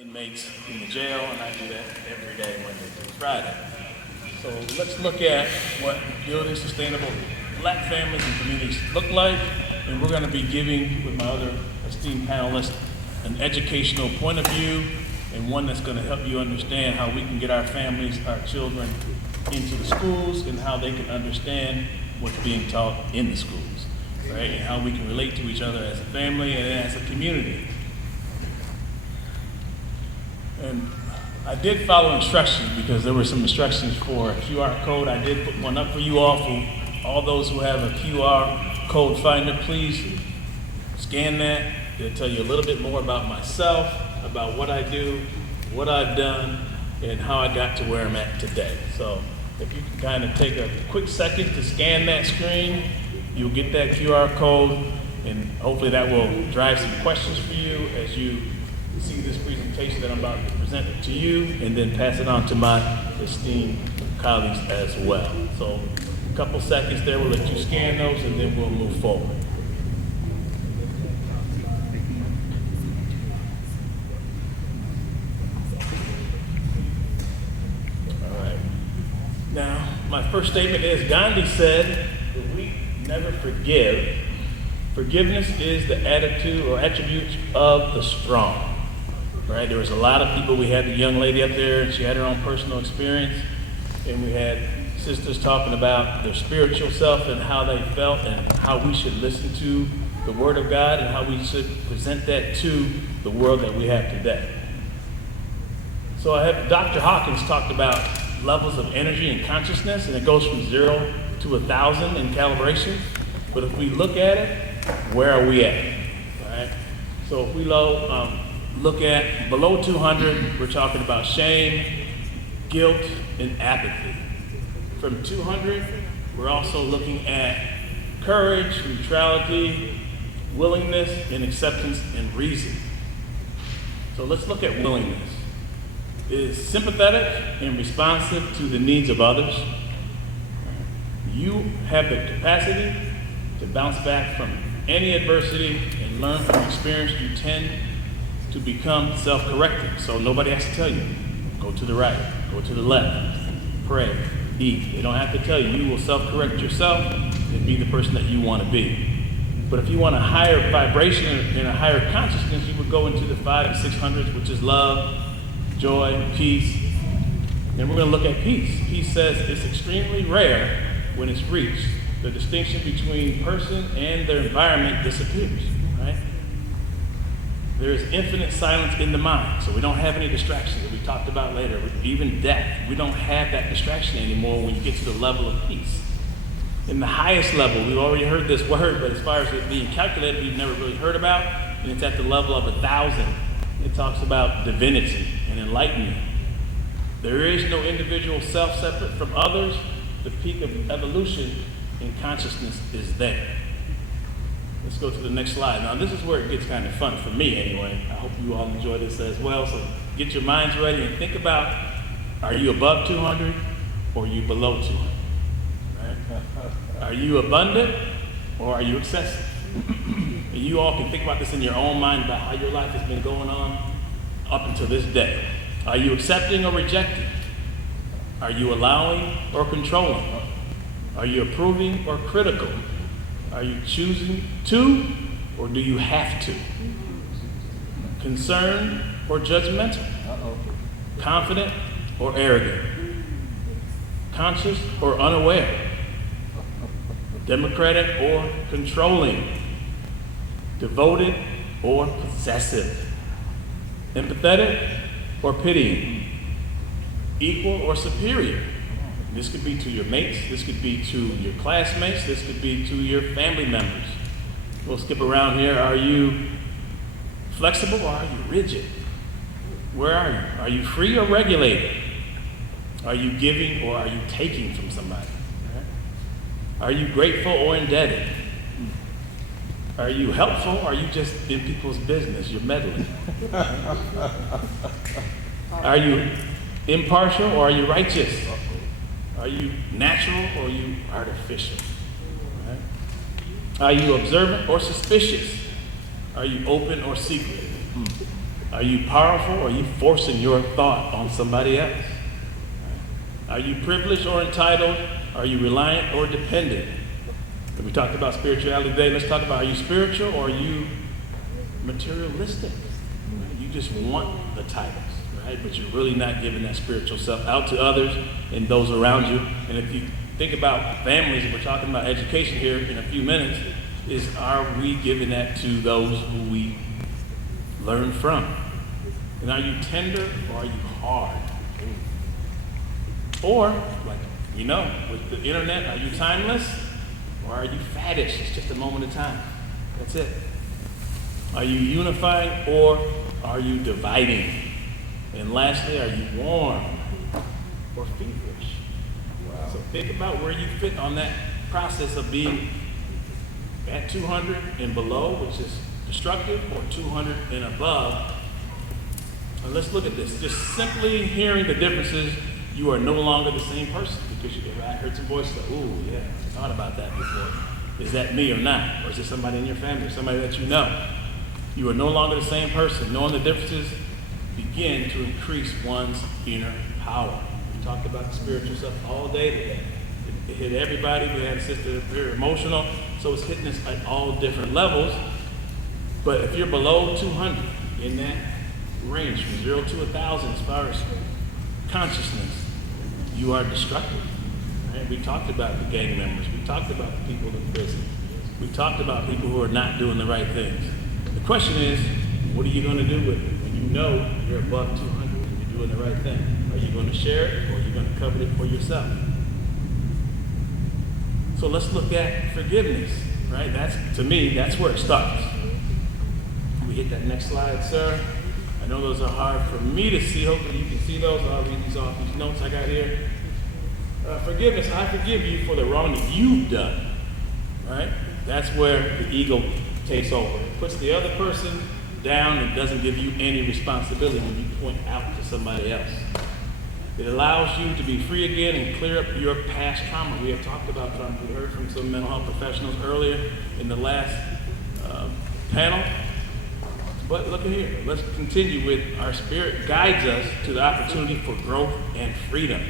inmates in the jail, and I do that every day, Monday through Friday. So let's look at what building sustainable Black families and communities look like, and we're going to be giving, with my other esteemed panelists, an educational point of view and one that's going to help you understand how we can get our families, our children into the schools and how they can understand what's being taught in the schools, right? And how we can relate to each other as a family and as a community. And I did follow instructions because there were some instructions for a QR code. I did put one up for you all. For all those who have a QR code finder, please scan that. It'll tell you a little bit more about myself, about what I do, what I've done, and how I got to where I'm at today. So if you can kind of take a quick second to scan that screen, you'll get that QR code, and hopefully that will drive some questions for you as you see this presentation that I'm about to present to you, and then pass it on to my esteemed colleagues as well. So a couple seconds there, we'll let you scan those, and then we'll move forward. All right. Now, my first statement is, Gandhi said, the weak never forgive. Forgiveness is the attitude or attribute of the strong. Right? There was a lot of people. We had the young lady up there, and she had her own personal experience. And we had sisters talking about their spiritual self and how they felt and how we should listen to the Word of God and how we should present that to the world that we have today. So I have Dr. Hawkins talked about levels of energy and consciousness, and it goes from 0 to 1,000 in calibration. But if we look at it, where are we at? Right? So if we look at below 200, we're talking about shame, guilt, and apathy. From 200, we're also looking at courage, neutrality, willingness, and acceptance, and reason. So let's look at willingness. It is sympathetic and responsive to the needs of others. You have the capacity to bounce back from any adversity and learn from experience. You tend to become self-correcting. So nobody has to tell you, go to the right, go to the left, pray, eat. They don't have to tell you. You will self-correct yourself and be the person that you want to be. But if you want a higher vibration and a higher consciousness, you would go into the 500 and 600s, which is love, joy, peace. And we're going to look at peace. Peace says it's extremely rare when it's reached. The distinction between person and their environment disappears, right? There is infinite silence in the mind, so we don't have any distractions that we talked about later. Even death, we don't have that distraction anymore when you get to the level of peace. In the highest level, we've already heard this word, but as far as it being calculated, we've never really heard about, and it's at the level of 1,000. It talks about divinity and enlightenment. There is no individual self separate from others. The peak of evolution in consciousness is there. Let's go to the next slide. Now, this is where it gets kind of fun for me anyway. I hope you all enjoy this as well. So get your minds ready and think about, are you above 200 or are you below 200? Right? Are you abundant or are you excessive? And you all can think about this in your own mind about how your life has been going on up until this day. Are you accepting or rejecting? Are you allowing or controlling? Are you approving or critical? Are you choosing to, or do you have to? Concerned or judgmental? Confident or arrogant? Conscious or unaware? Democratic or controlling? Devoted or possessive? Empathetic or pitying? Equal or superior? This could be to your mates, this could be to your classmates, this could be to your family members. We'll skip around here. Are you flexible or are you rigid? Where are you? Are you free or regulated? Are you giving or are you taking from somebody? Are you grateful or indebted? Are you helpful or are you just in people's business? You're meddling. Are you impartial or are you righteous? Are you natural or are you artificial? Right? Are you observant or suspicious? Are you open or secret? Are you powerful, or are you forcing your thought on somebody else? Are you privileged or entitled? Are you reliant or dependent? When we talked about spirituality today, let's talk about, are you spiritual or are you materialistic? Right? You just want the titles, right? But you're really not giving that spiritual self out to others and those around you. And if you think about families, and we're talking about education here in a few minutes, is are we giving that to those who we learn from? And are you tender or are you hard? Or, like, with the internet, are you timeless or are you faddish? It's just a moment of time. That's it. Are you unifying or are you dividing? And lastly, are you warm or feverish? Wow. So think about where you fit on that process of being at 200 and below, which is destructive, or 200 and above. And let's look at this. Just simply hearing the differences, you are no longer the same person, because I heard some voices like, ooh, yeah, I thought about that before. Is that me or not? Or is it somebody in your family, or somebody that you know? You are no longer the same person. Knowing the differences begin to increase one's inner power. We talked about the spiritual stuff all day today. It hit everybody. We had a sister very emotional, so it's hitting us at all different levels. But if you're below 200, in that range from 0 to 1,000 as far as consciousness, you are destructive. Right? We talked about the gang members. We talked about the people in prison. We talked about people who are not doing the right things. The question is, what are you going to do with it when you know you're above 200 and you're doing the right thing? Are you going to share it, or are you going to covet it for yourself? So let's look at forgiveness, right? To me, that's where it starts. Can we hit that next slide, sir? I know those are hard for me to see. Hopefully you can see those. I'll read these off these notes I got here. Forgiveness, I forgive you for the wrong that you've done, right? That's where the ego takes over. It puts the other person down and doesn't give you any responsibility when you point out to somebody else. It allows you to be free again and clear up your past trauma. We have talked about trauma. We heard from some mental health professionals earlier in the last panel. But look at here. Let's continue with our spirit guides us to the opportunity for growth and freedom.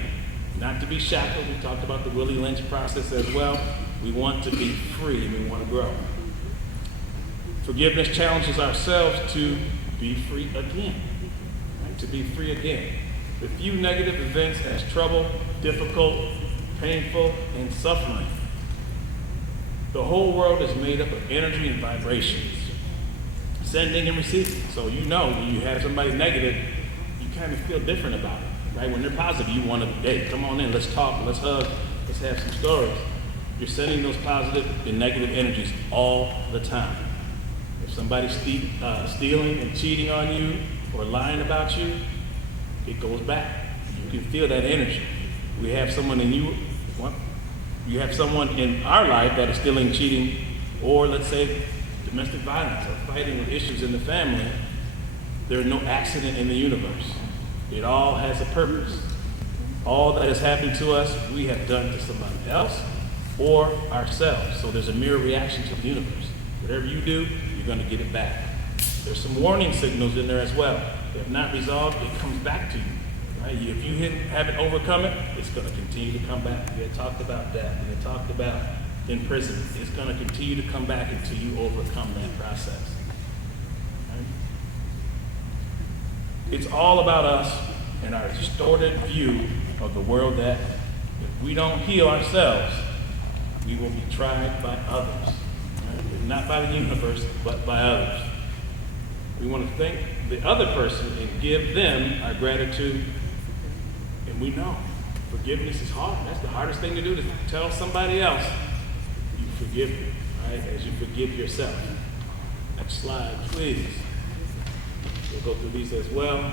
Not to be shackled. We talked about the Willie Lynch process as well. We want to be free and we want to grow. Forgiveness challenges ourselves to be free again. Right? To be free again. We view negative events as trouble, difficult, painful, and suffering. The whole world is made up of energy and vibrations, sending and receiving. So when you have somebody negative, you kind of feel different about it, right? When they're positive, you want to, hey, come on in, let's talk, let's hug, let's have some stories. You're sending those positive and negative energies all the time. If somebody's stealing and cheating on you or lying about you, it goes back. You can feel that energy. We have someone you have someone in our life that is stealing, cheating, or let's say domestic violence or fighting with issues in the family. There's no accident in the universe. It all has a purpose. All that has happened to us, we have done to somebody else or ourselves. So there's a mirror reaction to the universe. Whatever you do, you're going to get it back. There's some warning signals in there as well. If not resolved, it comes back to you. Right? If you haven't overcome it, it's going to continue to come back. We had talked about that. We had talked about in prison. It's going to continue to come back until you overcome that process. Right? It's all about us and our distorted view of the world that if we don't heal ourselves, we will be tried by others. Right? Not by the universe, but by others. We want to thank the other person and give them our gratitude. And we know forgiveness is hard. That's the hardest thing to do, to tell somebody else you forgive them, right? As you forgive yourself. Next slide, please. We'll go through these as well.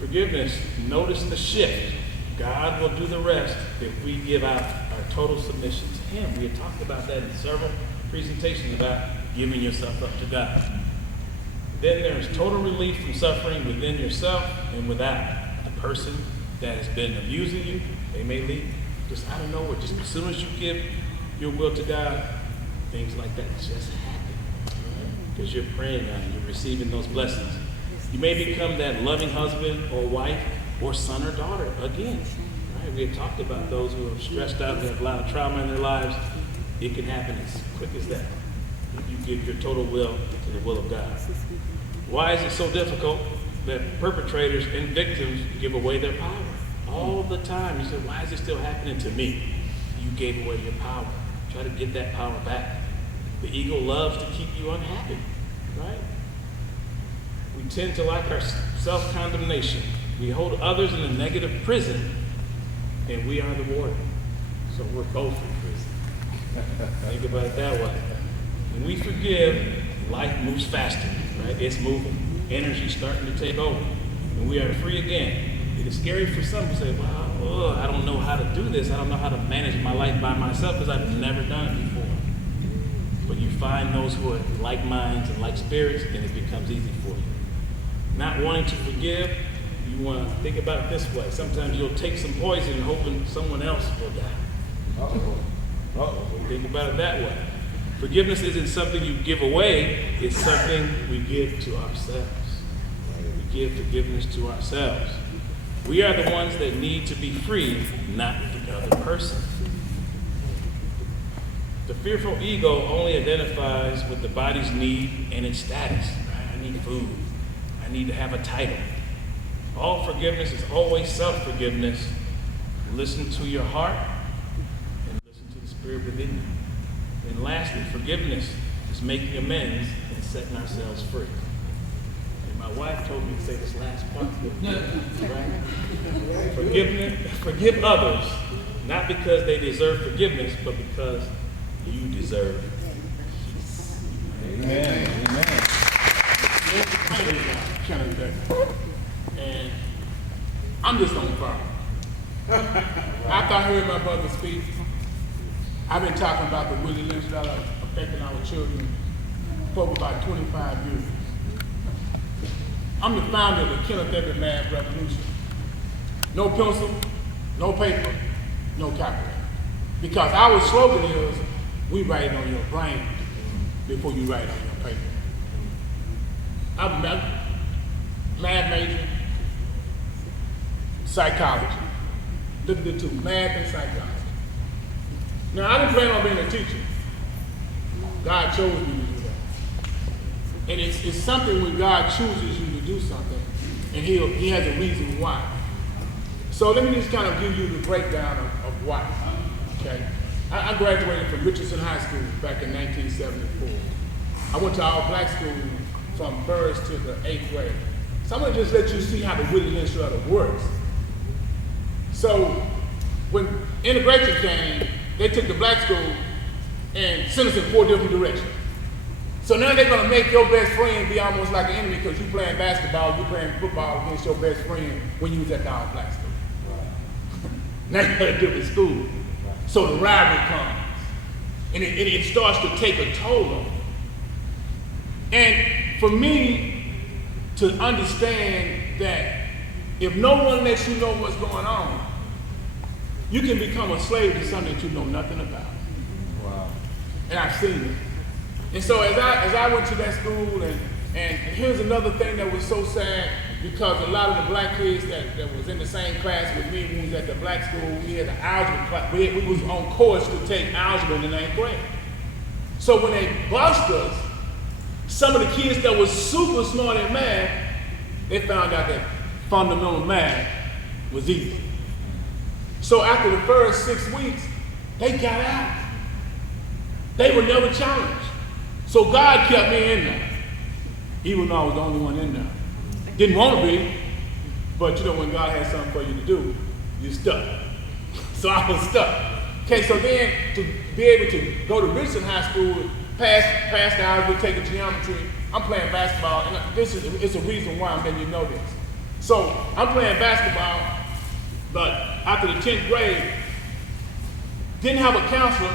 Forgiveness, notice the shift. God will do the rest if we give out our total submission to Him. We had talked about that in several presentations about giving yourself up to God. Then there is total relief from suffering within yourself and without. The person that has been abusing you, they may leave just out of nowhere. Just as soon as you give your will to God, things like that just happen. Because you're praying on it, you're receiving those blessings. You may become that loving husband or wife or son or daughter again. Right? We had talked about those who are stressed out and have a lot of trauma in their lives. It can happen as quick as that if you give your total will to the will of God. Why is it so difficult that perpetrators and victims give away their power all the time? You say, why is it still happening to me? You gave away your power. Try to get that power back. The ego loves to keep you unhappy, right? We tend to like our self-condemnation. We hold others in a negative prison, and we are the warden. So we're both in prison. Think about it that way. When we forgive, life moves faster, right? It's moving. Energy's starting to take over. And we are free again. It is scary for some to say, wow, I don't know how to do this. I don't know how to manage my life by myself because I've never done it before. But you find those who are like minds and like spirits, and it becomes easy for you. Not wanting to forgive, you want to think about it this way. Sometimes you'll take some poison hoping someone else will die. Think about it that way. Forgiveness isn't something you give away, it's something we give to ourselves. We give forgiveness to ourselves. We are the ones that need to be free, not the other person. The fearful ego only identifies with the body's need and its status. Right? I need food. I need to have a title. All forgiveness is always self-forgiveness. Listen to your heart and listen to the spirit within you. And lastly, forgiveness is making amends and setting ourselves free. And my wife told me to say this last part. Right? Forgive others, not because they deserve forgiveness, but because you deserve peace. Amen. Amen. And I'm just on fire. After I heard my brother speak, I've been talking about the Willie Lynch that are affecting our children for about 25 years. I'm the founder of the Kenneth Every Man Revolution. No pencil, no paper, no calculator. Because our slogan is, we write it on your brain before you write it on your paper. I'm a math major, psychology. Look at the two, math and psychology. Now, I didn't plan on being a teacher. God chose me to do that. And it's something when God chooses you to do something, and he has a reason why. So let me just kind of give you the breakdown of why, okay? I graduated from Richardson High School back in 1974. I went to all black school from first to the 8th grade. So I'm gonna just let you see how the Willie Lynch shredder works. So when integration came, they took the black school and sent us in 4 different directions. So now they're gonna make your best friend be almost like an enemy because you playing basketball, you playing football against your best friend when you was at the all black school. Now you're at a different school. So the rivalry comes. And it starts to take a toll on you. And for me to understand that if no one lets you know what's going on, you can become a slave to something that you know nothing about. Wow. And I've seen it. And so as I went to that school, and here's another thing that was so sad, because a lot of the black kids that was in the same class with me when we was at the black school, we had an algebra class. We was on course to take algebra in the 9th grade. So when they bust us, some of the kids that was super smart at math, they found out that fundamental math was easy. So after the first 6 weeks, they got out. They were never challenged. So God kept me in there, even though I was the only one in there. Didn't want to be, but you know when God has something for you to do, you're stuck. So I was stuck. Okay, so then to be able to go to Richardson High School, pass the algebra, take a geometry, I'm playing basketball, and it's a reason why I'm letting you know this. So I'm playing basketball, but after the 10th grade, didn't have a counselor,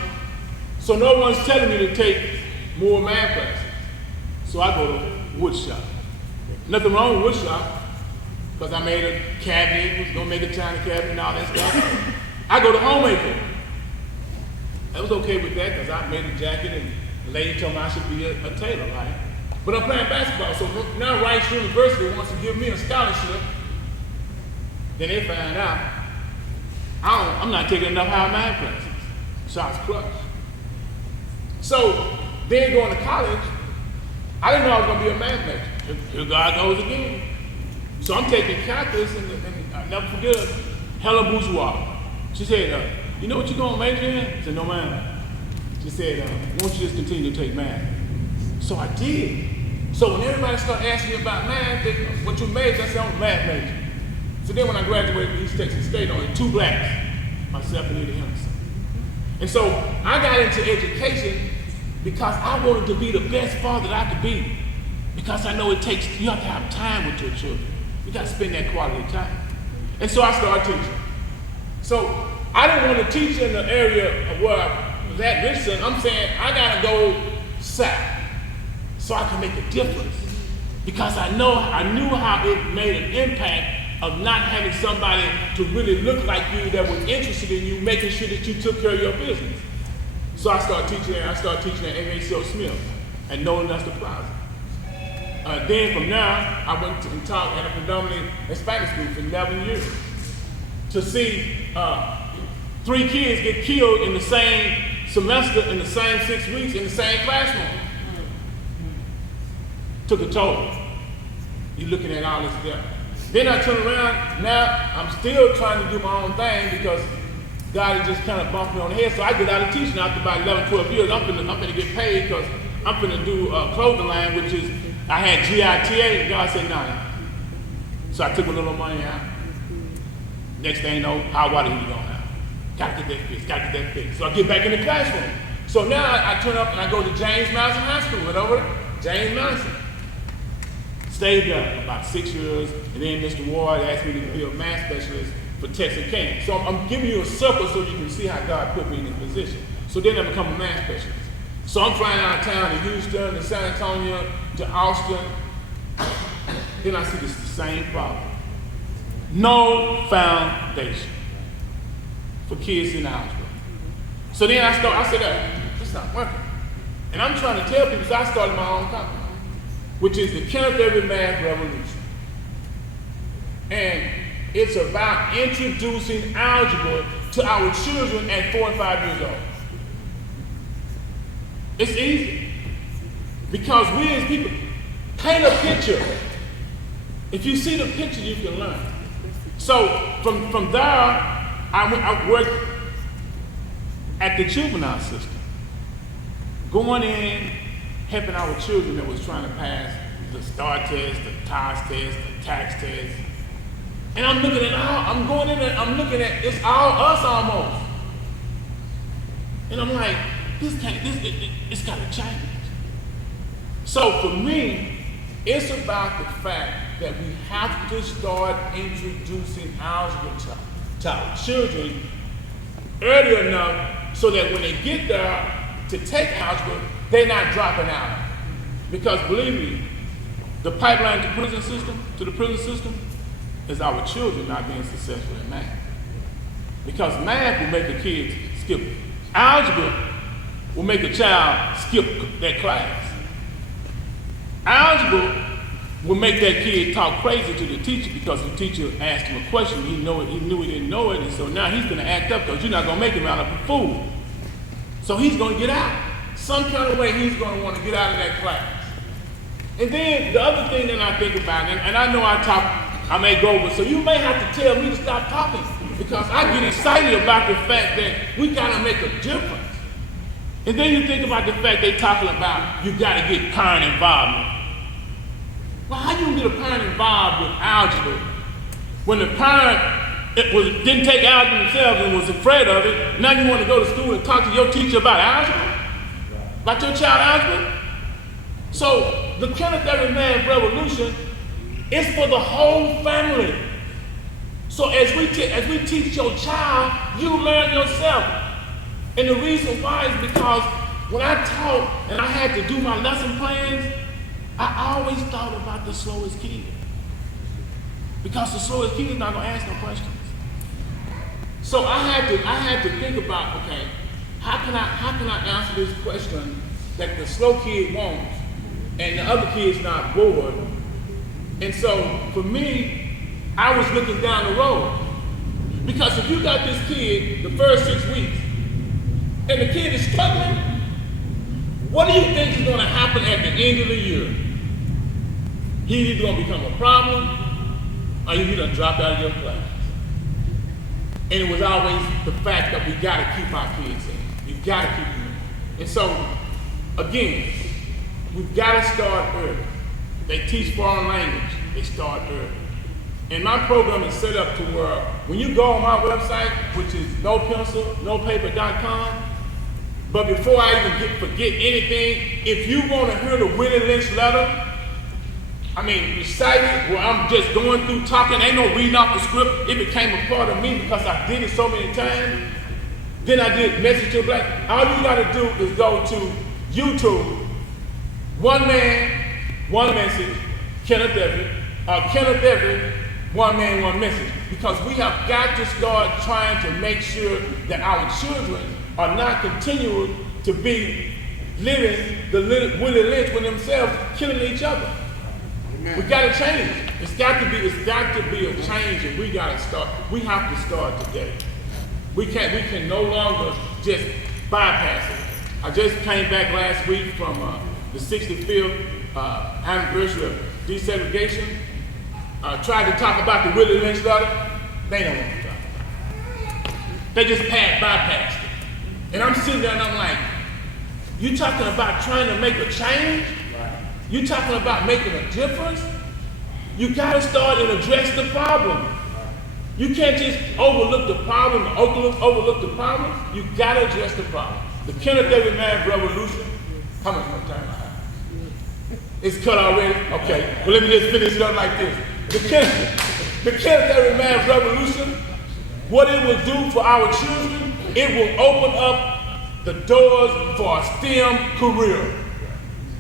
so no one's telling me to take more math classes. So I go to woodshop. Nothing wrong with woodshop, because I made a cabinet, was gonna make a china cabinet and all that stuff. I go to homemaker. I was okay with that, because I made a jacket and the lady told me I should be a tailor, right? But I'm playing basketball. So now Rice University wants to give me a scholarship. Then they find out I'm not taking enough high math classes. So I was crushed. So then going to college, I didn't know I was going to be a math major. Here God goes again. So I'm taking calculus, and I'll never forget her, Hella Bourgeois. She said, you know what you're going to major in? I said, no, ma'am. She said, won't you just continue to take math? So I did. So when everybody started asking me about math, what you major? I said, I'm a math major. So then when I graduated from East Texas State, only 2 blacks, myself and Eddie Henderson. And so I got into education because I wanted to be the best father that I could be. Because I know you have to have time with your children. You got to spend that quality time. And so I started teaching. So I didn't want to teach in the area of where I was at Richardson. I'm saying I got to go south so I can make a difference. Because I knew how it made an impact of not having somebody to really look like you that was interested in you, making sure that you took care of your business. So I started teaching at M.A.C.O. Smith and Nolan Lester Plaza. Then from now, I went and taught at a predominantly Hispanic school for 11 years to see 3 kids get killed in the same semester, in the same 6 weeks, in the same classroom. Took a toll. You're looking at all this stuff. Then I turn around, now I'm still trying to do my own thing because God had just kind of bumped me on the head. So I get out of teaching after about 11, 12 years. I'm finna get paid because I'm finna do a clothing line, which is, I had GITA, and God said, nah. So I took a little money out. Next thing you know, hot water heater going out. Gotta get that fixed, So I get back in the classroom. So now I turn up and I go to James Madison High School, went over there, James Madison. Stayed there about 6 years, and then Mr. Ward asked me to be a math specialist for Texarkana. So I'm giving you a circle so you can see how God put me in this position. So then I become a math specialist. So I'm flying out of town to Houston, to San Antonio, to Austin. Then I see this the same problem. No foundation for kids in algebra. So then I said, it's not working. And I'm trying to tell people, so I started my own company, which is the Kenneth Every Math Revolution. And it's about introducing algebra to our children at 4 and 5 years old. It's easy. Because we as people paint a picture. If you see the picture, you can learn. So from there, I worked at the juvenile system, going in, helping our children that was trying to pass the STAR test, the TOS test, the TAX test. And I'm looking at I'm going in there, I'm looking at, it's all us almost. And I'm like, it's gotta change. So for me, it's about the fact that we have to start introducing algebra to our children early enough so that when they get there to take algebra, they're not dropping out. Because believe me, the pipeline to the prison system, is our children not being successful in math. Because math will make the kids skip. Algebra will make a child skip that class. Algebra will make that kid talk crazy to the teacher because the teacher asked him a question, he knew he didn't know it, and so now he's gonna act up because you're not gonna make him out of a fool. So he's gonna get out. Some kind of way he's gonna wanna get out of that class. And then the other thing that I think about, and I know I may go over, so you may have to tell me to stop talking because I get excited about the fact that we gotta make a difference. And then you think about the fact they're talking about you gotta get parent involvement. Well, how you gonna get a parent involved with algebra when the parent didn't take algebra themselves and was afraid of it? Now you want to go to school and talk to your teacher about algebra? About your child algebra? So the Kenneth Every Math Revolution is for the whole family. So as we teach your child, you learn yourself. And the reason why is because when I taught and I had to do my lesson plans, I always thought about the slowest kid. Because the slowest kid is not gonna ask no questions. So I had to think about, okay, how can I answer this question that the slow kid wants and the other kid's not bored. And so for me, I was looking down the road. Because if you got this kid the first 6 weeks, and the kid is struggling, what do you think is going to happen at the end of the year? He's either going to become a problem, or you're going to drop out of your class. And it was always the fact that we got to keep our kids in. You got to keep them in. And so, again, we've got to start early. They teach foreign language, they start early. And my program is set up to where when you go on my website, which is nopencil.nopaper.com, but before I even forget anything, if you want to hear the Willie Lynch letter, I mean, recited, where I'm just going through talking, ain't no reading off the script, it became a part of me because I did it so many times. Then I did Message to Black. All you gotta do is go to YouTube, One Man, One Message, Kenneth Everett, or Kenneth Everett, One Man, One Message. Because we have got to start trying to make sure that our children are not continuing to be living the Willie Lynch with themselves, killing each other. We got to change. It's got to be a change, and we got to start. We have to start today. We can no longer just bypass it. I just came back last week from the 65th anniversary of desegregation. Tried to talk about the Willie Lynch letter. They don't want to talk about it. They just bypassed it. And I'm sitting there and I'm like, you talking about trying to make a change? You talking about making a difference? You gotta start and address the problem. You can't just overlook the problem, overlook the problem. You gotta address the problem. The Kenneth Everett Math Revolution, how much more time I have? It's cut already? Okay, well let me just finish it up like this. The Kenneth Everett Math Revolution, what it will do for our children, it will open up the doors for a STEM career.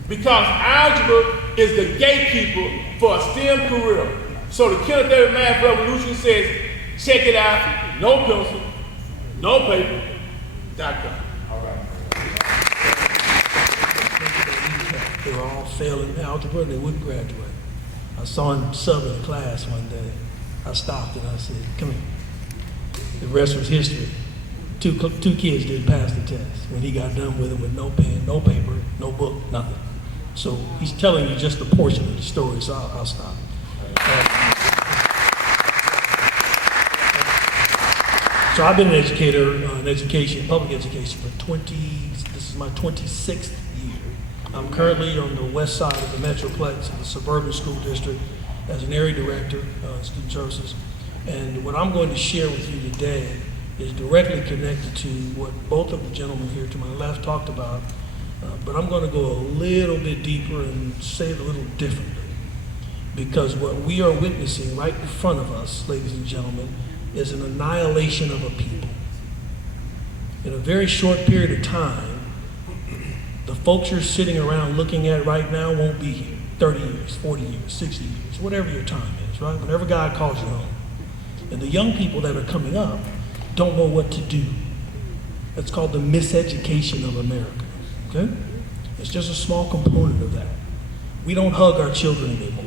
Because algebra is the gatekeeper for a STEM career. So the Kenneth Everett Math Revolution says, check it out, no pencil, no paper.com. All right. They were all failing algebra and they wouldn't graduate. I saw him sub in class one day. I stopped and I said, come here. The rest was history. Two kids didn't pass the test. When he got done with it with no pen, no paper, no book, nothing. So he's telling you just a portion of the story, so I'll stop. So I've been an educator in public education for this is my 26th year. I'm currently on the west side of the Metroplex of the suburban school district as an area director, student services. And what I'm going to share with you today is directly connected to what both of the gentlemen here to my left talked about, but I'm going to go a little bit deeper and say it a little differently. Because what we are witnessing right in front of us, ladies and gentlemen, is an annihilation of a people. In a very short period of time, the folks you're sitting around looking at right now won't be here. 30 years, 40 years, 60 years, whatever your time is, right? Whenever God calls you home. And the young people that are coming up don't know what to do. That's called the miseducation of America, okay? It's just a small component of that. We don't hug our children anymore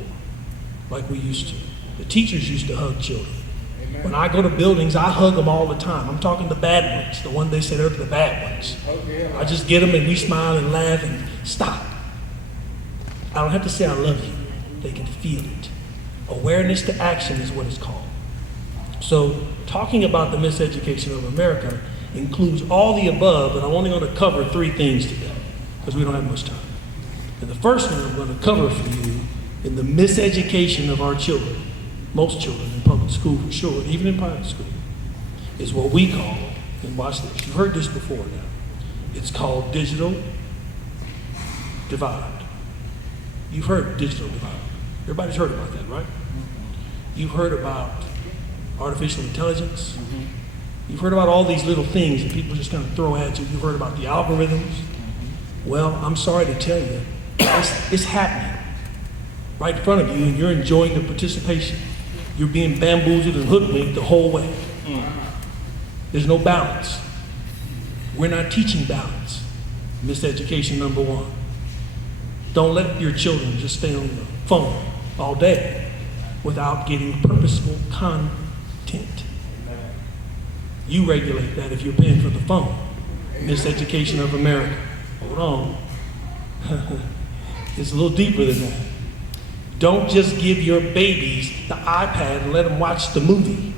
like we used to. The teachers used to hug children. Amen. When I go to buildings, I hug them all the time. I'm talking the bad ones, the one they said are the bad ones. Okay. I just get them and we smile and laugh and stop. I don't have to say I love you. They can feel it. Awareness to action is what it's called. So talking about the miseducation of America includes all the above, and I'm only going to cover 3 things today because we don't have much time. And the first one I'm going to cover for you in the miseducation of our children, most children in public school for sure, even in private school, is what we call, and watch this, you've heard this before now, it's called digital divide. You've heard digital divide. Everybody's heard about that, right? You've heard about artificial intelligence. Mm-hmm. You've heard about all these little things that people just kind of throw at you. You've heard about the algorithms. Mm-hmm. Well, I'm sorry to tell you, it's happening right in front of you, and you're enjoying the participation. You're being bamboozled and hoodwinked the whole way. Mm-hmm. There's no balance. We're not teaching balance. Miseducation number 1. Don't let your children just stay on the phone all day without getting purposeful content. You regulate that if you're paying for the phone. Miseducation of America. Hold on. It's a little deeper than that. Don't just give your babies the iPad and let them watch the movie.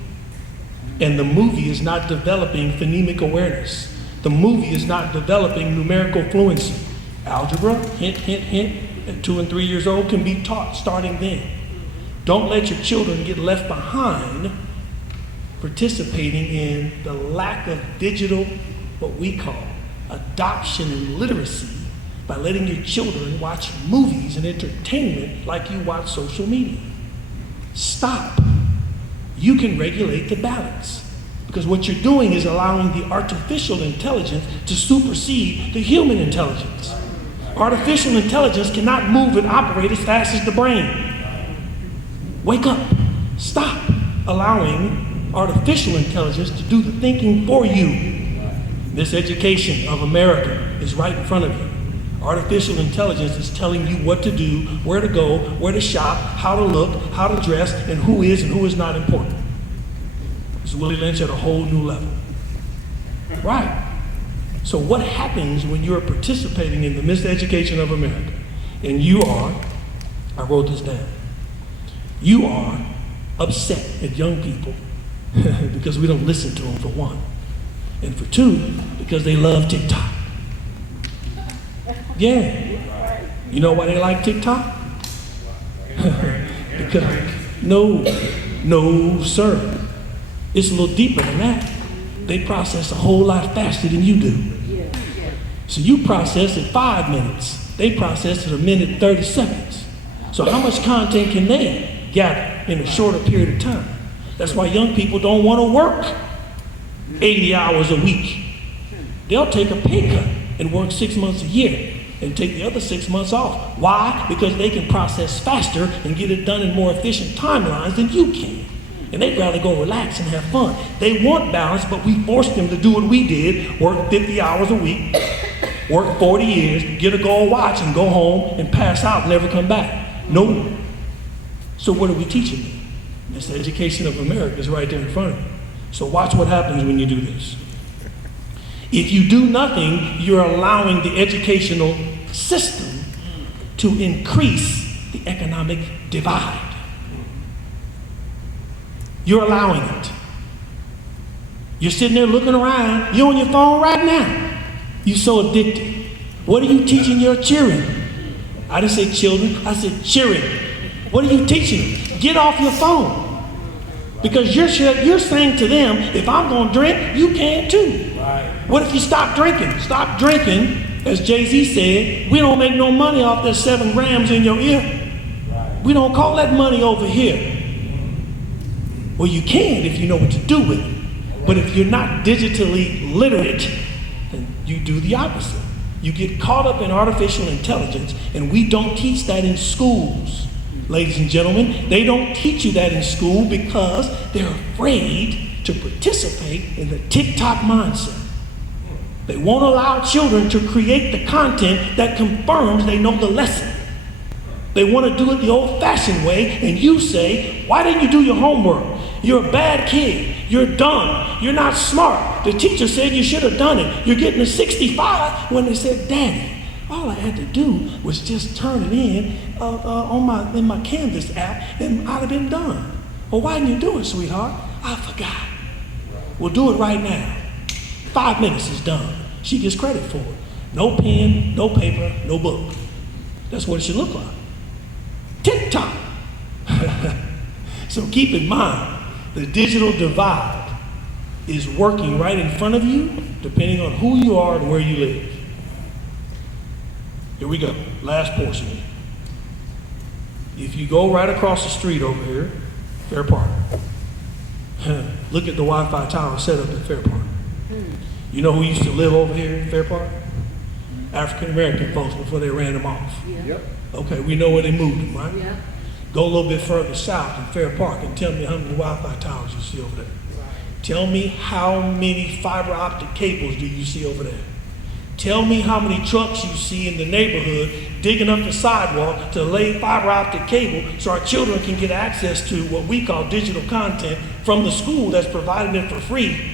And the movie is not developing phonemic awareness. The movie is not developing numerical fluency. Algebra, hint, hint, hint, at 2 and 3 years old can be taught starting then. Don't let your children get left behind participating in the lack of digital, what we call adoption and literacy, by letting your children watch movies and entertainment like you watch social media. Stop. You can regulate the balance, because what you're doing is allowing the artificial intelligence to supersede the human intelligence. Artificial intelligence cannot move and operate as fast as the brain. Wake up. Stop allowing artificial intelligence to do the thinking for you. This education of America is right in front of you. Artificial intelligence is telling you what to do, where to go, where to shop, how to look, how to dress, and who is not important. It's Willie Lynch at a whole new level. Right. So what happens when you're participating in the miseducation of America? And you are, I wrote this down, you are upset at young people because we don't listen to them, for one. And for two, because they love TikTok. Yeah. You know why they like TikTok? Because, no, sir. It's a little deeper than that. They process a whole lot faster than you do. So you process it 5 minutes. They process it 1 minute and 30 seconds. So how much content can they gather in a shorter period of time? That's why young people don't want to work 80 hours a week. They'll take a pay cut and work 6 months a year and take the other 6 months off. Why? Because they can process faster and get it done in more efficient timelines than you can. And they'd rather go relax and have fun. They want balance, but we forced them to do what we did, work 50 hours a week, work 40 years, get a gold watch and go home and pass out and never come back. No. So what are we teaching them? This education of America is right there in front of you. So watch what happens when you do this. If you do nothing, you're allowing the educational system to increase the economic divide. You're allowing it. You're sitting there looking around. You're on your phone right now. You're so addicted. What are you teaching your children? I didn't say children. I said children. What are you teaching them? Get off your phone. Because you're saying to them, if I'm going to drink, you can too. Right. What if you stop drinking? Stop drinking. As Jay-Z said, we don't make no money off that 7 grams in your ear. Right. We don't call that money over here. Well, you can if you know what to do with it. But if you're not digitally literate, then you do the opposite. You get caught up in artificial intelligence, and we don't teach that in schools. Ladies and gentlemen, they don't teach you that in school because they're afraid to participate in the TikTok mindset. They won't allow children to create the content that confirms they know the lesson. They want to do it the old-fashioned way, and you say, why didn't you do your homework? You're a bad kid. You're dumb. You're not smart. The teacher said you should have done it. You're getting a 65 when they said, Daddy, all I had to do was just turn it in my Canvas app, and I'd have been done. Well, why didn't you do it, sweetheart? I forgot. We'll do it right now. 5 minutes is done. She gets credit for it. No pen, no paper, no book. That's what it should look like. TikTok. So keep in mind, the digital divide is working right in front of you, depending on who you are and where you live. Here we go, last portion. If you go right across the street over here, Fair Park, look at the Wi-Fi tower set up at Fair Park. You know who used to live over here in Fair Park? African American folks before they ran them off. Yeah. Yep. Okay, we know where they moved them, right? Yeah. Go a little bit further south in Fair Park and tell me how many Wi-Fi towers you see over there. Tell me how many fiber optic cables do you see over there. Tell me how many trucks you see in the neighborhood digging up the sidewalk to lay fiber optic cable so our children can get access to what we call digital content from the school that's providing it for free.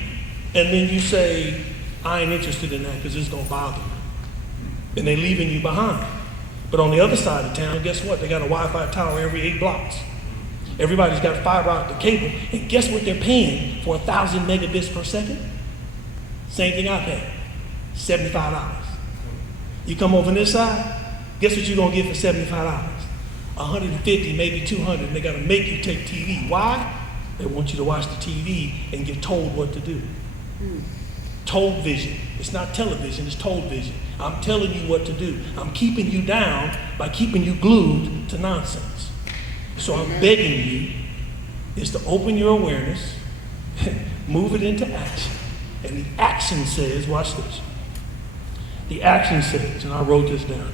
And then you say, I ain't interested in that because it's going to bother me. And they're leaving you behind. But on the other side of town, guess what? They got a Wi-Fi tower every 8 blocks. Everybody's got fiber optic cable. And guess what they're paying for 1,000 megabits per second? Same thing I pay. $75. You come over this side, guess what you're gonna get for $75? $150, maybe $200, and they gotta make you take TV. Why? They want you to watch the TV and get told what to do. Told vision. It's not television, it's told vision. I'm telling you what to do. I'm keeping you down by keeping you glued to nonsense. So I'm begging you is to open your awareness, move it into action. And the action says, watch this. The action says, and I wrote this down.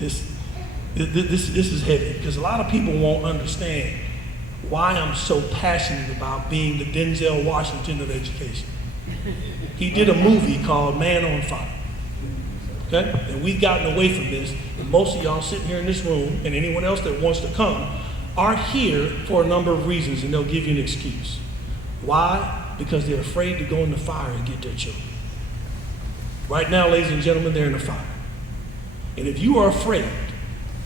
This is heavy because a lot of people won't understand why I'm so passionate about being the Denzel Washington of education. He did a movie called Man on Fire. Okay? And we've gotten away from this. And most of y'all sitting here in this room and anyone else that wants to come are here for a number of reasons, and they'll give you an excuse. Why? Because they're afraid to go in the fire and get their children. Right now, ladies and gentlemen, they're in the fire. And if you are afraid,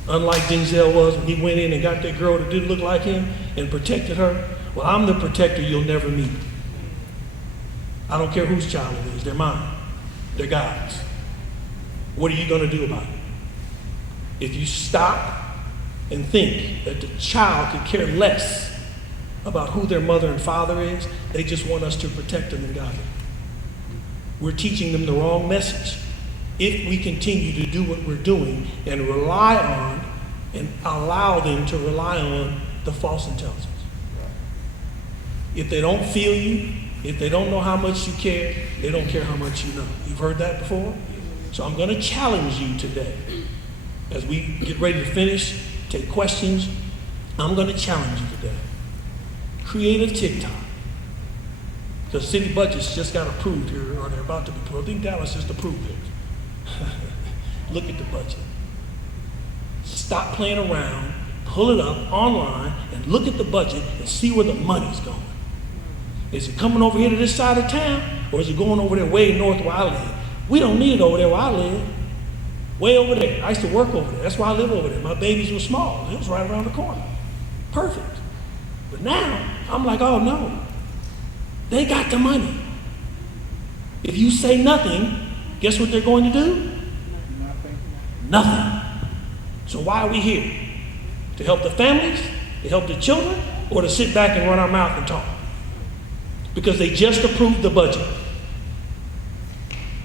unlike Denzel was when he went in and got that girl that didn't look like him and protected her, well, I'm the protector you'll never meet. I don't care whose child it is, they're mine. They're God's. What are you gonna do about it? If you stop and think that the child could care less about who their mother and father is, they just want us to protect them and guide them. We're teaching them the wrong message if we continue to do what we're doing and rely on and allow them to rely on the false intelligence. If they don't feel you, if they don't know how much you care, they don't care how much you know. You've heard that before? So I'm going to challenge you today. As we get ready to finish, take questions, I'm going to challenge you today. Create a TikTok. Because city budgets just got approved here, or they're about to be approved. I think Dallas just approved it. Look at the budget. Stop playing around, pull it up online, and look at the budget and see where the money's going. Is it coming over here to this side of town, or is it going over there way north where I live? We don't need it over there where I live. Way over there. I used to work over there. That's why I live over there. My babies were small. It was right around the corner. Perfect. But now, I'm like, oh no. They got the money. If you say nothing, guess what they're going to do? Nothing. So why are we here? To help the families? To help the children? Or to sit back and run our mouth and talk? Because they just approved the budget.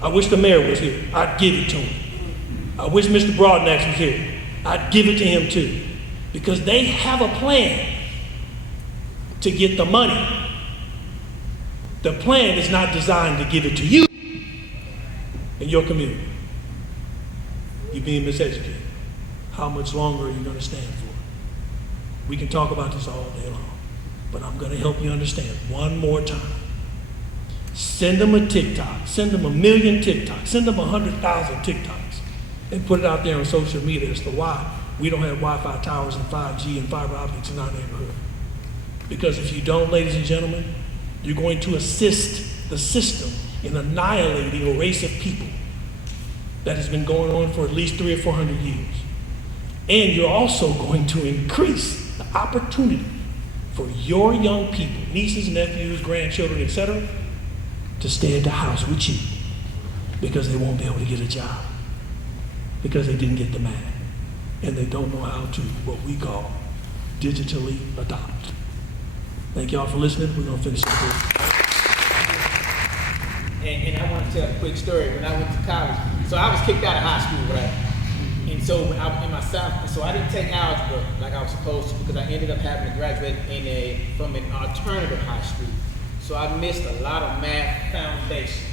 I wish the mayor was here. I'd give it to him. I wish Mr. Broadnax was here. I'd give it to him too. Because they have a plan to get the money. The plan is not designed to give it to you in your community. You're being miseducated. How much longer are you going to stand for? We can talk about this all day long, but I'm going to help you understand one more time. Send them a TikTok. Send them 1 million TikToks. Send them 100,000 TikToks and put it out there on social media as to why we don't have Wi-Fi towers and 5G and fiber optics in our neighborhood. Because if you don't, ladies and gentlemen, you're going to assist the system in annihilating a race of people that has been going on for at least 300 or 400 years. And you're also going to increase the opportunity for your young people, nieces, nephews, grandchildren, etc., to stay at the house with you because they won't be able to get a job because they didn't get the math and they don't know how to, what we call, digitally adopt. Thank y'all for listening. We're going to finish this. And I want to tell a quick story. When I went to college, so I was kicked out of high school, right? And so when I in my South, so I didn't take algebra like I was supposed to because I ended up having to graduate from an alternative high school. So I missed a lot of math foundation.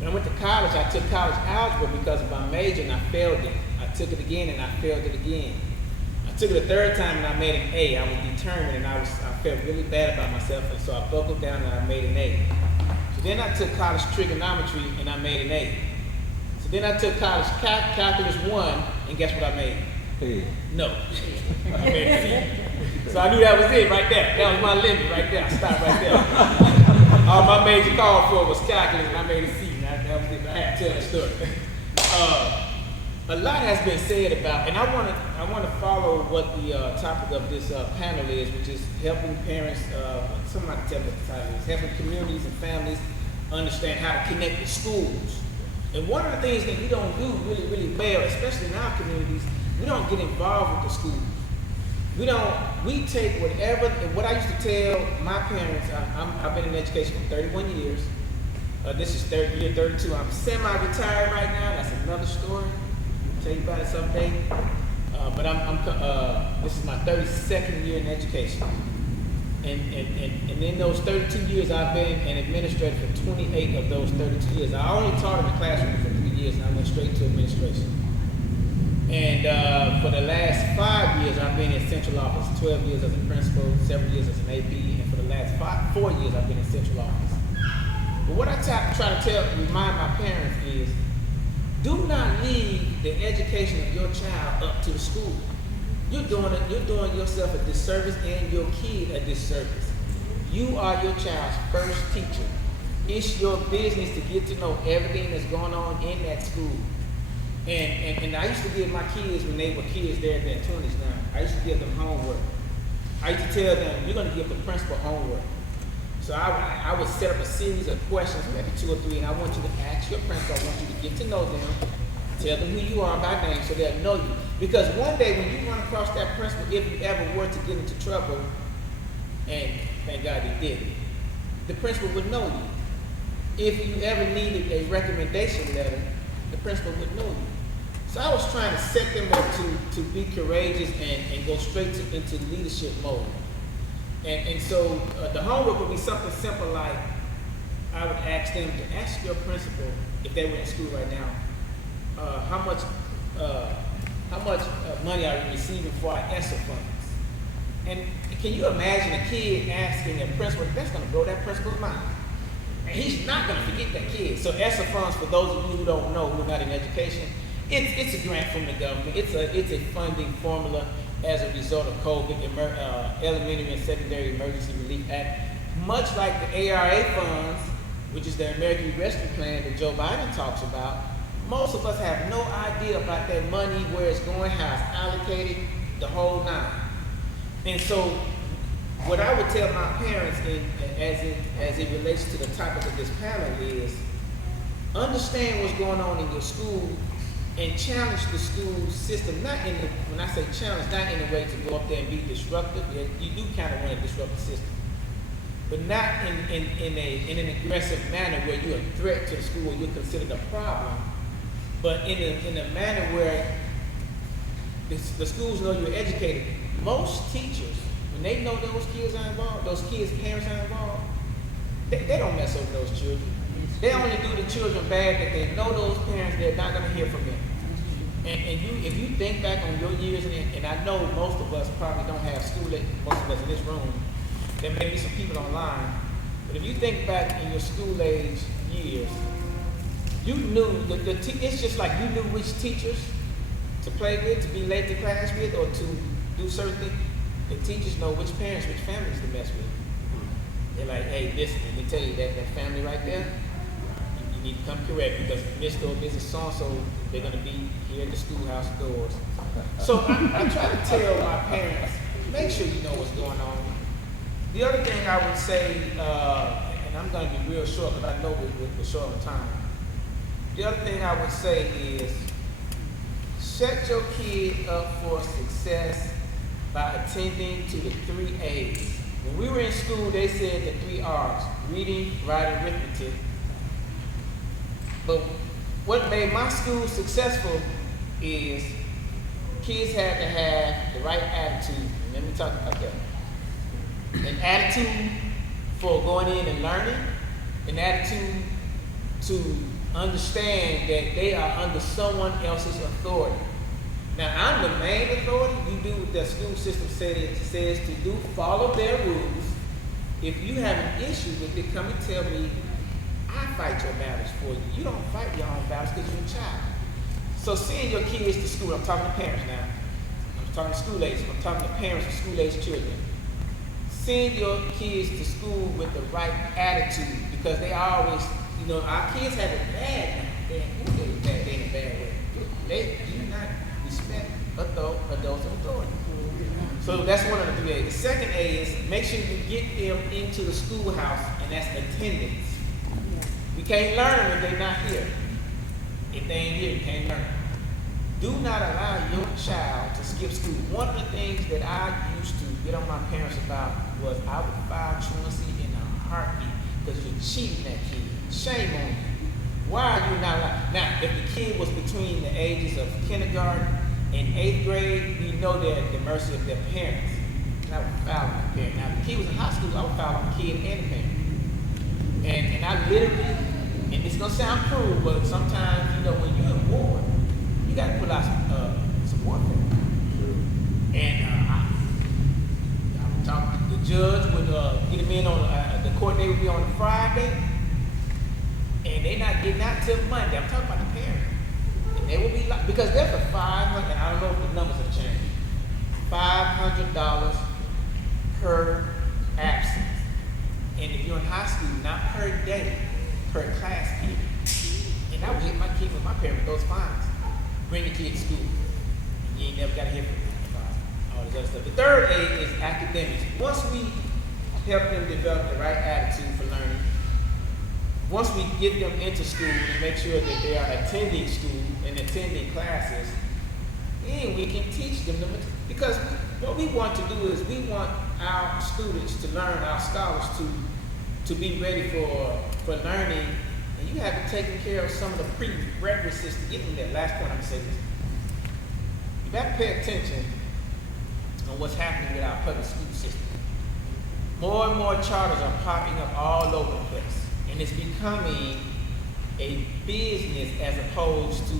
When I went to college, I took college algebra because of my major and I failed it. I took it again and I failed it again. I took it a third time and I made an A. I was determined and I felt really bad about myself, and so I buckled down and I made an A. So Then I took college trigonometry and I made an A. So then I took college calculus 1 and guess what I made? Hey. No. I made a C. So I knew that was it right there. That was my limit right there. I stopped right there. All my major called for was calculus and I made a C. That was it. I had to tell the story. A lot has been said about, and I want to follow what the topic of this panel is, which is helping parents. Somebody tell me what the title is. Helping communities and families understand how to connect with schools. And one of the things that we don't do really, really well, especially in our communities, we don't get involved with the schools. We take whatever. And what I used to tell my parents, I've been in education for 31 years. This is year 32. I'm semi-retired right now. That's another story. I'll tell you about it someday. But this is my 32nd year in education. And in those 32 years, I've been an administrator for 28 of those 32 years. I only taught in the classroom for 3 years, and I went straight to administration. And for the last 5 years, I've been in central office. 12 years as a principal, 7 years as an AP, and for the last 4 years, I've been in central office. But what I try to remind my parents is, do not leave the education of your child up to the school. You're doing yourself a disservice and your kid a disservice. You are your child's first teacher. It's your business to get to know everything that's going on in that school. And I used to give my kids, when they were kids, they're in their 20s now, I used to give them homework. I used to tell them, you're going to give the principal homework. So I would set up a series of questions, maybe 2 or 3, and I want you to ask your principal, I want you to get to know them, tell them who you are by name so they'll know you. Because one day when you run across that principal, if you ever were to get into trouble, and thank God he didn't, the principal would know you. If you ever needed a recommendation letter, the principal would know you. So I was trying to set them up to be courageous and go straight into leadership mode. And so the homework would be something simple like, I would ask them to ask your principal, if they were in school right now, how much money are you receiving for our ESSER funds? And can you imagine a kid asking a principal? That's going to blow that principal's mind. And he's not going to forget that kid. So ESSER funds, for those of you who don't know, who are not in education, it's a grant from the government. It's a funding formula as a result of COVID, Elementary and Secondary Emergency Relief Act. Much like the ARA funds, which is the American Rescue Plan that Joe Biden talks about, most of us have no idea about that money, where it's going, how it's allocated, the whole nine. And so what I would tell my parents as it relates to the topic of this panel is, understand what's going on in your school and challenge the school system, when I say challenge, not in a way to go up there and be disruptive. You do kind of want to disrupt the system, but not in an aggressive manner where you're a threat to the school or you're considered a problem, but in a manner where the schools know you're educated. Most teachers, when they know those kids are involved, those kids' parents are involved, they don't mess over those children. They only do the children bad that they know those parents, they're not going to hear from them. And if you think back on your years, and I know most of us probably don't have school age, most of us in this room, there may be some people online, but if you think back in your school age years, you knew, it's just like you knew which teachers to play with, to be late to class with, or to do certain things. The teachers know which parents, which families to mess with. They're like, hey, listen, let me tell you, that family right there, you need to come correct, because Mr. or Mrs. So-and-so, they're going to be here at the schoolhouse doors. So I try to tell my parents, make sure you know what's going on. The other thing I would say, and I'm going to be real short because I know we're short on time. The other thing I would say is, set your kid up for success by attending to the 3 A's. When we were in school, they said the 3 R's, reading, writing, arithmetic. But what made my school successful is kids had to have the right attitude. Let me talk about that. An attitude for going in and learning, an attitude to understand that they are under someone else's authority. Now, I'm the main authority. You do what the school system says to do, follow their rules. If you have an issue with it, come and tell me I fight your battles for you. You don't fight your own battles because you're a child. So send your kids to school. I'm talking to parents now. I'm talking to school agers. I'm talking to parents of school age children. Send your kids to school with the right attitude because they always, our kids have it bad now. They in a bad way. They do not respect adults and authority. So that's one of the 3 A's. The second A is make sure you get them into the schoolhouse, and that's attendance. We can't learn them if they're not here. If they ain't here, you can't learn. Do not allow your child to skip school. One of the things that I used to get on my parents about was I would file truancy in a heartbeat because you're cheating that kid. Shame on you. Why are you not allowed? Now, if the kid was between the ages of kindergarten and 8th grade, we know they're at the mercy of their parents. And I would file on the parent. Now, if the kid was in high school, I would file on the kid and the parent. And I literally, and it's gonna sound cruel, but sometimes, when you're in war, you gotta put out some warfare. And I'm talking, the judge would get them in on, the court date would be on a Friday, and they're not getting out till Monday. I'm talking about the parent. And they will be like, because there's a $500, and I don't know if the numbers have changed, $500 per absence. And if you're in high school, not per day, per class period. And I would hit my kid with my parent with those fines. Bring your kid to school. You ain't never got to hear from them. All this other stuff. The third A is academics. Once we help them develop the right attitude for learning, once we get them into school and make sure that they are attending school and attending classes, then we can teach them. Because what we want to do is we want our students to learn, our scholars to be ready for learning, and you have to take care of some of the prerequisites to get them there. Last point I'm gonna say this. You have to pay attention on what's happening with our public school system. More and more charters are popping up all over the place, and it's becoming a business as opposed to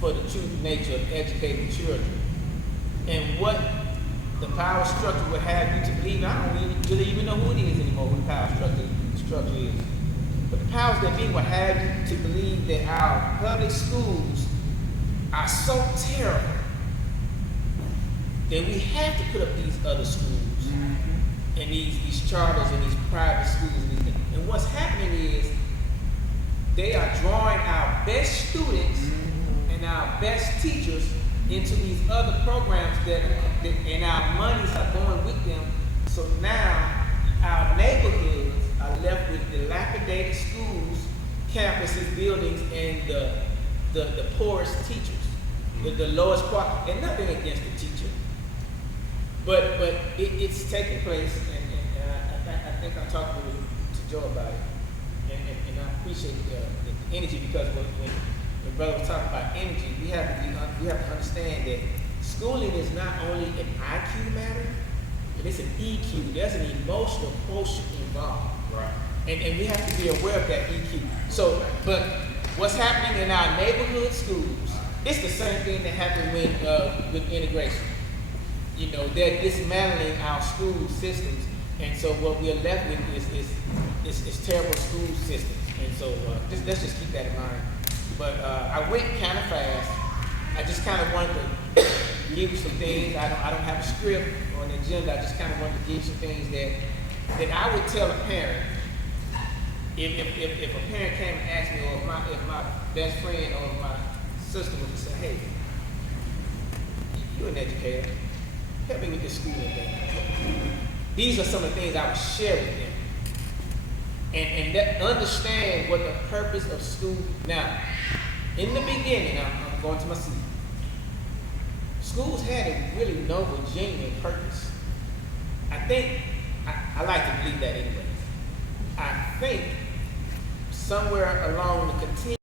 for the true nature of educating children. And what the power structure would have you to believe, I don't really even know who it is anymore, who the power structure is. But the powers that be would have you to believe that our public schools are so terrible that we have to put up these other schools and these charters and these private schools. And what's happening is they are drawing our best students and our best teachers into these other programs and our monies are going with them. So now our neighborhoods are left with dilapidated schools, campuses, buildings, and the poorest teachers, the lowest quality, and nothing against the teacher. But it's taking place, and I think I talked to Joe about it, and I appreciate the energy because when brother was talking about energy, we have to understand that schooling is not only an IQ matter, but it's an EQ. There's an emotional quotient involved. Right. And we have to be aware of that EQ. So, but what's happening in our neighborhood schools, it's the same thing that happened with integration. They're dismantling our school systems, and so what we're left with is terrible school systems. And so let's just keep that in mind. But I went kind of fast. I just kind of wanted to give you some things. I don't have a script or an agenda. I just kind of wanted to give you some things that I would tell a parent. If a parent came and asked me, or if my best friend or my sister would say, hey, you're an educator, help me with this school thing. These are some of the things I would share with them. And that understand what the purpose of school. Now, in the beginning, I'm going to my seat. Schools had a really noble, genuine purpose. I like to believe that anyway. I think somewhere along the continuum